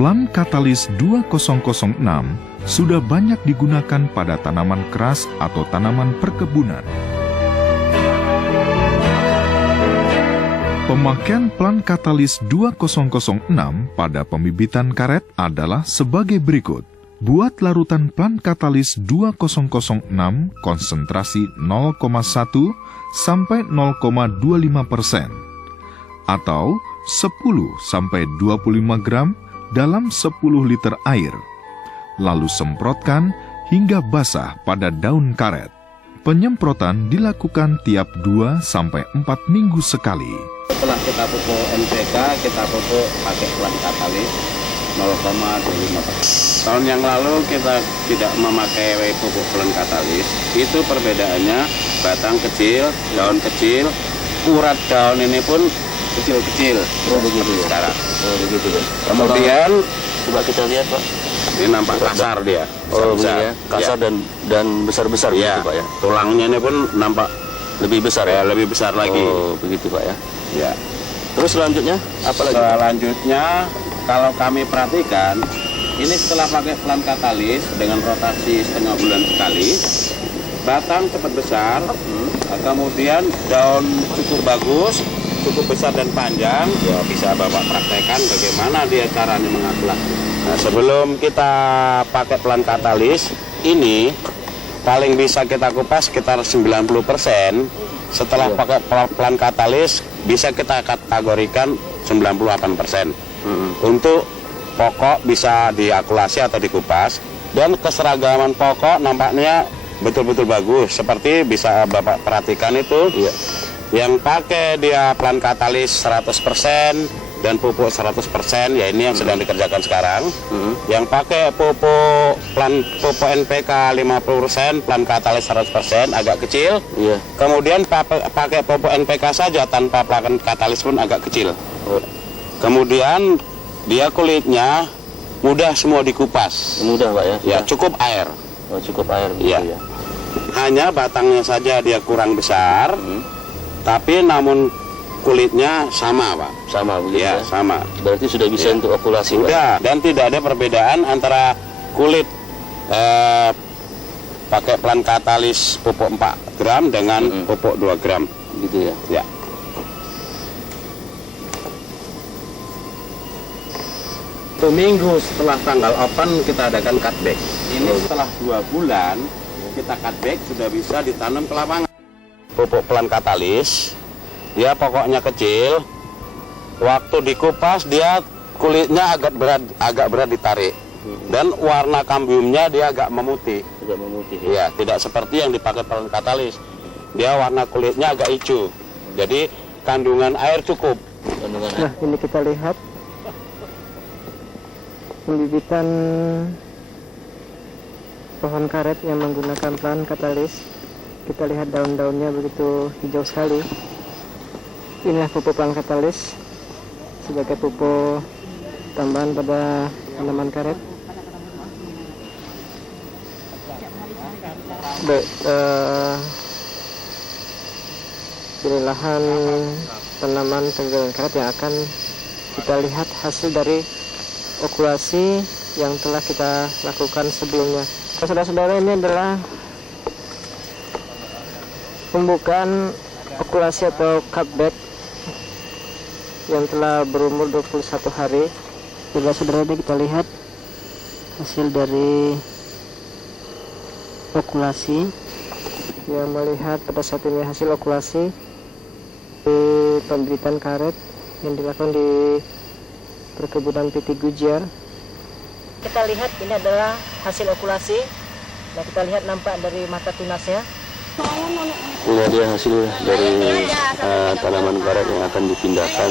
Plant Catalyst 2006 sudah banyak digunakan pada tanaman keras atau tanaman perkebunan. Pemakaian Plant Catalyst 2006 pada pembibitan karet adalah sebagai berikut. Buat larutan Plant Catalyst 2006 konsentrasi 0,1 sampai 0,25% atau 10 sampai 25 gram dalam 10 liter air. Lalu semprotkan hingga basah pada daun karet. Penyemprotan dilakukan tiap 2 sampai 4 minggu sekali. Setelah kita pupuk NPK, kita pupuk pakai Plant Catalyst 0,25%. Tahun yang lalu kita tidak memakai pupuk Plant Catalyst. Itu perbedaannya batang kecil, daun kecil, urat daun ini pun kecil-kecil. Begitu ya. Sekarang. Begitu ya. Kemudian coba kita lihat, Pak. ini nampak kasar dia. Besar ya. Kasar ya. dan besar-besar Ya. begitu, Pak ya. Tulangnya ini pun nampak Lebih besar ya. lebih besar lagi. Oh, begitu, Pak ya. Ya. Terus selanjutnya apa lagi? Selanjutnya kalau kami perhatikan ini setelah pakai Plant Catalyst dengan rotasi setengah bulan sekali, batang cepat besar, kemudian daun cukup bagus, cukup besar dan panjang. Ya bisa Bapak praktekkan bagaimana dia caranya mengakulah. Nah, sebelum kita pakai Plant Catalyst ini paling bisa kita kupas sekitar 90%. Setelah pakai Plant Catalyst bisa kita kategorikan 98%. Untuk pokok bisa diakulasi atau dikupas, dan keseragaman pokok nampaknya betul-betul bagus. Seperti bisa Bapak perhatikan itu, yang pakai dia Plant Catalyst 100% dan pupuk 100%, ya ini yang sedang dikerjakan sekarang. Yang pakai pupuk NPK 50%, Plant Catalyst 100% agak kecil. Kemudian pakai pupuk NPK saja tanpa Plant Catalyst pun agak kecil. Kemudian dia kulitnya mudah semua dikupas. Mudah, Pak ya. Ya, cukup air. Oh, cukup air begitu Ya. ya. Hanya batangnya saja dia kurang besar, tapi namun kulitnya sama, Pak. Sama begitu Ya, ya. sama. Berarti sudah bisa untuk okulasi, Pak. Sudah, dan tidak ada perbedaan antara kulit pakai Plant Catalyst pupuk 4 gram dengan pupuk 2 gram. Gitu ya. Ya. Satu minggu setelah tanggal open kita adakan cutback. Ini setelah 2 bulan kita cutback sudah bisa ditanam ke lapangan. Pupuk Plant Catalyst dia pokoknya kecil. Waktu dikupas dia kulitnya agak berat ditarik. Dan warna kambiumnya dia agak memutih. Agak memutih. Ya, tidak seperti yang dipakai Plant Catalyst. Dia warna kulitnya agak hijau. Jadi kandungan air cukup. Nah, ini kita lihat pembibitan pohon karet yang menggunakan Plant Catalyst. Kita lihat daun-daunnya begitu hijau sekali. Inilah pupuk Plant Catalyst sebagai pupuk tambahan pada tanaman karet. Baik, ini lahan tanaman pembibitan karet yang akan kita lihat hasil dari okulasi yang telah kita lakukan sebelumnya. Saudara-saudara, ini adalah pembukaan okulasi atau cutback yang telah berumur 21 hari. Saudara-saudara, ini kita lihat hasil dari okulasi. Yang melihat pada saat ini hasil okulasi di pembibitan karet yang dilakukan di perkebunan PT Gujar. Kita lihat ini adalah hasil okulasi. Nah, kita lihat nampak dari mata tunasnya. Ini dia hasil dari tanaman karet yang akan dipindahkan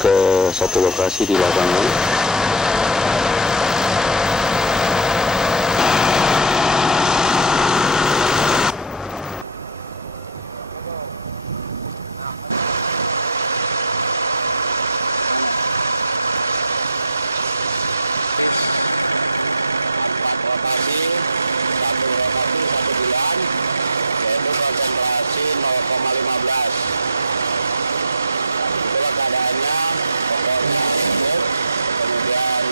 ke satu lokasi di lapangan. Rotasi, satu bulan, yaitu konsentrasi 0,15. Itulah keadaannya, pokoknya cukup, kemudian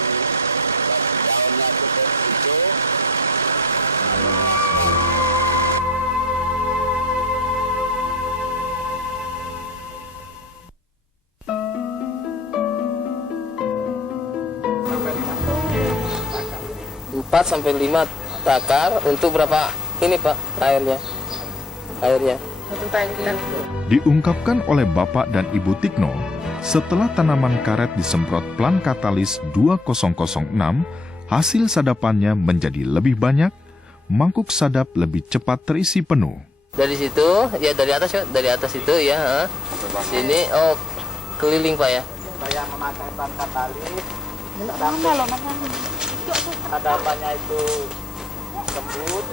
cukup hijau, memuaskan. Empat sampai 5 takar untuk berapa ini Pak airnya? Diungkapkan oleh Bapak dan Ibu Tikno, setelah tanaman karet disemprot plant katalis 2006, hasil sadapannya menjadi lebih banyak, mangkuk sadap lebih cepat terisi penuh. Dari situ, ya dari atas itu ya. Sini, oh keliling Pak ya. Saya memakai plant katalis, sadapannya itu lembut.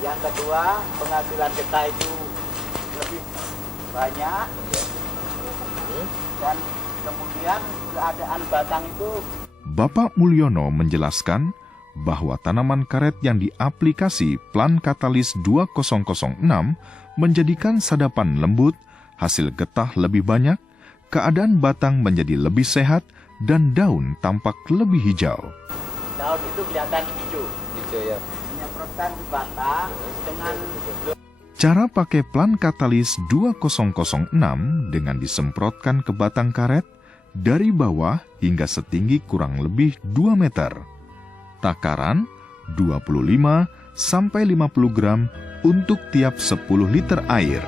Yang kedua, penghasilan kita itu lebih banyak. Dan kemudian keadaan batang itu. Bapak Mulyono menjelaskan bahwa tanaman karet yang diaplikasi plant katalis 2006 menjadikan sadapan lembut, hasil getah lebih banyak, keadaan batang menjadi lebih sehat, dan daun tampak lebih hijau. Daun itu kelihatan hijau. Ya. Menyemprotkan di batang dengan. Cara pakai plant katalis 2006 dengan disemprotkan ke batang karet dari bawah hingga setinggi kurang lebih 2 meter. Takaran 25 sampai 50 gram untuk tiap 10 liter air.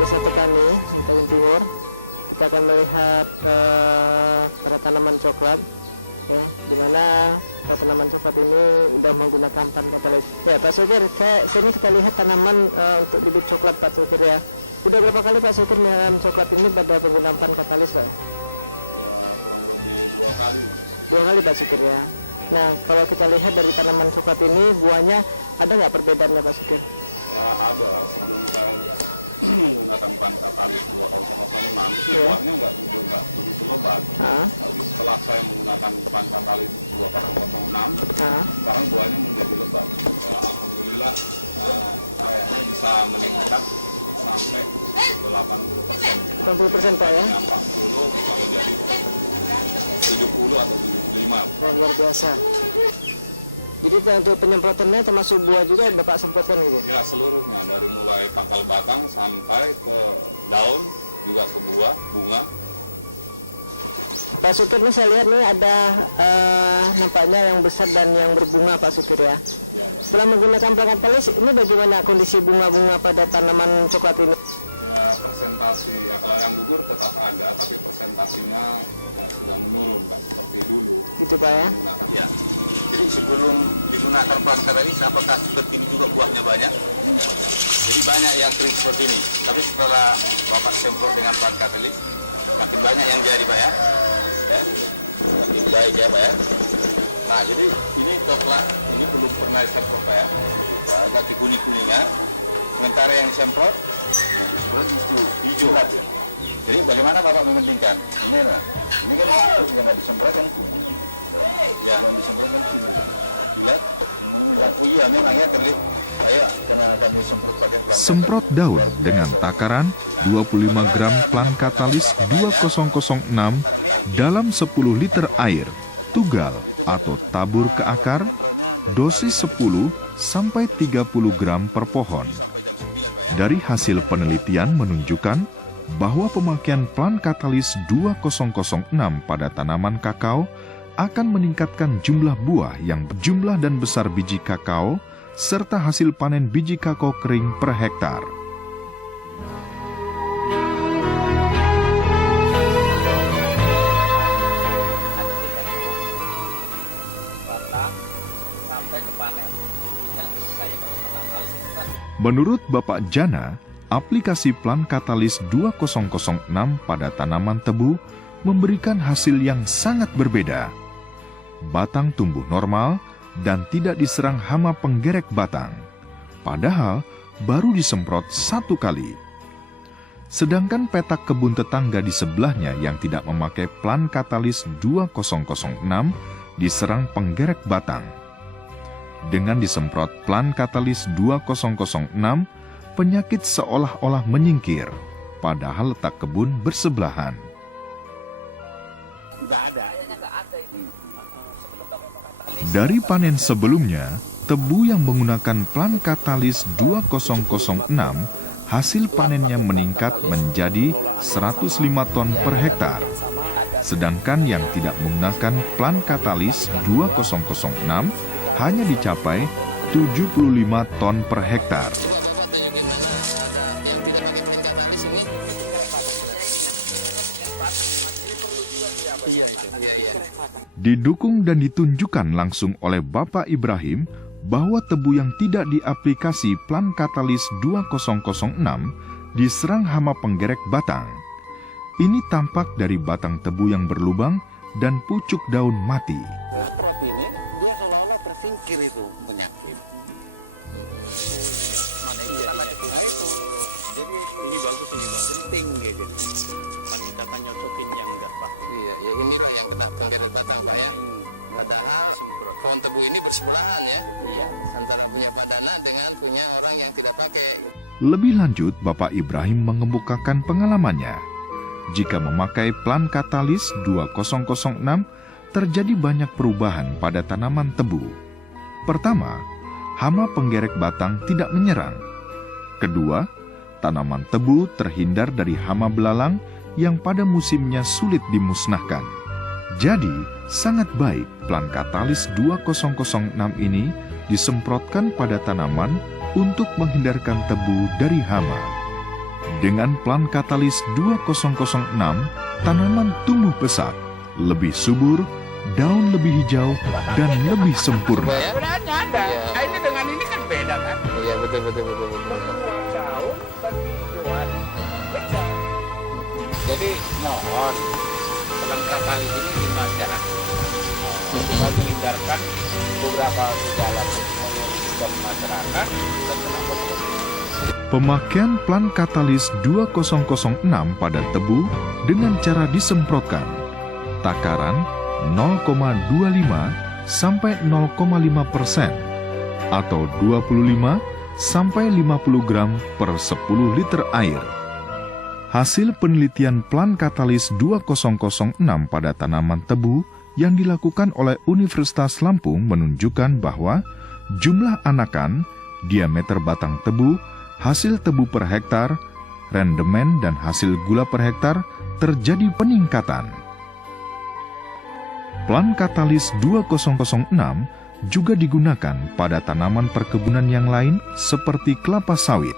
Desa Petani di Tajam Timur, kita akan melihat para tanaman coklat, ya, di mana para tanaman coklat ini sudah menggunakan plant katalis. Ya, Pak Sukir, sini kita lihat tanaman untuk bibit coklat, Pak Sukir ya. Sudah berapa kali Pak Sukir menanam coklat ini pada penggunaan plant katalis, Pak? Ya, kurang lebih 2 kali. 2 kali Pak Sukir ya. Nah, kalau kita lihat dari tanaman coklat ini, buahnya ada nggak perbedaannya Pak Sukir? Ya, ada. Sebelum saya menggunakan plant katalis 2006 itu buahnya nggak begitu lebat. Tapi setelah saya menggunakan plant katalis 2006, sekarang buahnya menjadi lebat. Ya, alhamdulillah kayaknya bisa meningkat sampai 80%. 80% Pak ya? Yang 40 bisa menjadi 70 atau 75. Oh, luar biasa. Jadi untuk penyemprotannya termasuk buah juga Bapak semprotkan gitu? Ya, seluruhnya dari mulai pangkal batang sampai ke daun, juga ke buah, bunga. Pak Sukir, ini saya lihat nih ada nampaknya yang besar dan yang berbunga Pak Sukir ya. Ya. Setelah menggunakan plant katalis, ini bagaimana kondisi bunga-bunga pada tanaman coklat ini? Ya, persentasi, ya kalau yang gugur tetap ada, tapi persentasinya ya, sudah menurun, nggak seperti dulu. Gitu Pak ya? Ya. Jadi sebelum digunakan plant katalis, apakah seperti ini juga buahnya banyak? Jadi banyak yang kering seperti ini. Tapi setelah Bapak semprot dengan plant katalis, makin banyak yang jadi Pak ya. Makin baik ya Pak ya. Nah, jadi ini coklat ini belum pernah disemprot Pak ya. Agak kuning-kuningan. Sementara yang disemprot hijau. Jadi bagaimana Bapak membandingkan? Ini kan yang nggak disemprot kan kuning. Ya, yang disemprot kan kuning. Lihat, oh iya memang ya terlihat. Karena kami semprot pakai plant katalis. Semprot daun dengan takaran 25 gram plant katalis 2006 dalam 10 liter air, tugal atau tabur ke akar, dosis 10 sampai 30 gram per pohon. Dari hasil penelitian menunjukkan bahwa pemakaian plant katalis 2006 pada tanaman kakao akan meningkatkan jumlah buah yang berjumlah dan besar biji kakao, serta hasil panen biji kakao kering per hektar. Menurut Bapak Jana, aplikasi plant katalis 2006 pada tanaman tebu memberikan hasil yang sangat berbeda. Batang tumbuh normal dan tidak diserang hama penggerek batang. Padahal baru disemprot 1 kali. Sedangkan petak kebun tetangga di sebelahnya yang tidak memakai plan katalis 2006 diserang penggerek batang. Dengan disemprot plan katalis 2006, penyakit seolah-olah menyingkir, padahal letak kebun bersebelahan. Nggak ada. Dari panen sebelumnya, tebu yang menggunakan plan katalis 2006 hasil panennya meningkat menjadi 105 ton per hektar. Sedangkan yang tidak menggunakan plan katalis 2006 hanya dicapai 75 ton per hektar. Coba Bapak tunjukin mana ada yang tidak pakai plen katalis ini. Iya itu. Iya. Didukung dan ditunjukkan langsung oleh Bapak Ibrahim bahwa tebu yang tidak diaplikasi plan katalis 2006 diserang hama penggerek batang. Ini tampak dari batang tebu yang berlubang dan pucuk daun mati. Semprot ini dia seolah-olah tersingkir itu penyakit. Nah itu. Jadi ini bagus ini Pak. Genting kayak jadi. Kan kita kan nyocokin yang enggak Pak. Iya, ya inilah yang kena penggeret batang Pak ya. Padahal pohon tebu ini bersebelahan ya. Iya. Antara punya Pak Dana dengan punya orang yang tidak pakai. Lebih lanjut, Bapak Ibrahim mengemukakan pengalamannya. Jika memakai plan katalis 2006, terjadi banyak perubahan pada tanaman tebu. Pertama, hama penggerek batang tidak menyerang. Kedua, tanaman tebu terhindar dari hama belalang yang pada musimnya sulit dimusnahkan. Jadi, sangat baik plan katalis 2006 ini disemprotkan pada tanaman untuk menghindarkan tebu dari hama. Dengan plan katalis 2006, tanaman tumbuh pesat, lebih subur, daun lebih hijau, dan lebih sempurna. Sebenarnya ada. Ini dengan ini kan beda kan? Iya betul. Jauh dan hijauan. Jadi mohon plan katalis ini di masyarakat. Kita menghindarkan beberapa gejala dari masyarakat dan kenapa. Pemakaian plan katalis 2006 pada tebu dengan cara disemprotkan. Takaran 0,25 sampai 0,5% atau 25 sampai 50 gram per 10 liter air. Hasil penelitian plan katalis 2006 pada tanaman tebu yang dilakukan oleh Universitas Lampung menunjukkan bahwa jumlah anakan, diameter batang tebu, hasil tebu per hektar, rendemen dan hasil gula per hektar terjadi peningkatan. Plan katalis 2006 juga digunakan pada tanaman perkebunan yang lain seperti kelapa sawit.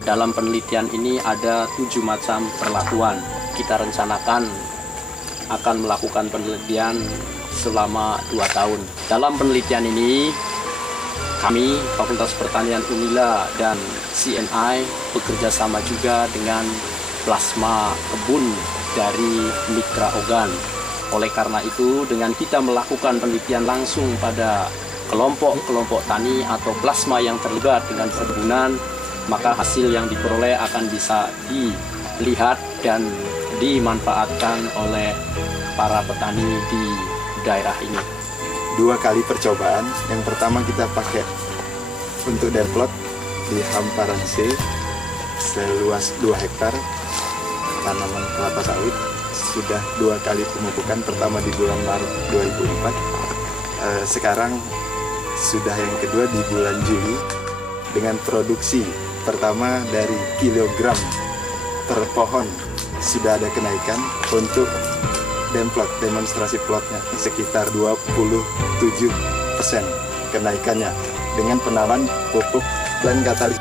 Dalam penelitian ini ada 7 macam perlakuan. Kita rencanakan akan melakukan penelitian selama 2 tahun. Dalam penelitian ini, kami Fakultas Pertanian Unila dan CNI bekerja sama juga dengan plasma kebun dari Mitra Ogan. Oleh karena itu, dengan kita melakukan penelitian langsung pada kelompok-kelompok tani atau plasma yang terlibat dengan perkebunan, maka hasil yang diperoleh akan bisa dilihat dan dimanfaatkan oleh para petani di daerah ini. 2 kali percobaan. Yang pertama kita pakai untuk derplot di hamparan C seluas 2 hektar tanaman kelapa sawit. Sudah 2 kali pemupukan, pertama di bulan Maret 2004. Sekarang sudah yang kedua di bulan Juli dengan produksi pertama dari kilogram per pohon sudah ada kenaikan. Untuk demonstrasi plotnya sekitar 27% kenaikannya dengan penambahan pupuk plan katalis.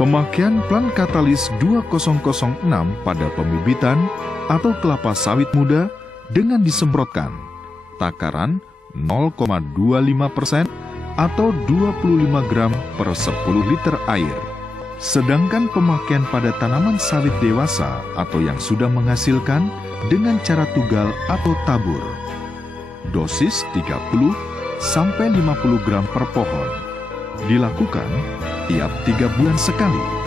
Pemakaian plan katalis 2006 pada pembibitan atau kelapa sawit muda dengan disemprotkan. Takaran 0,25% atau 25 gram per 10 liter air. Sedangkan pemakaian pada tanaman sawit dewasa atau yang sudah menghasilkan dengan cara tugal atau tabur. Dosis 30 sampai 50 gram per pohon. Dilakukan tiap 3 bulan sekali.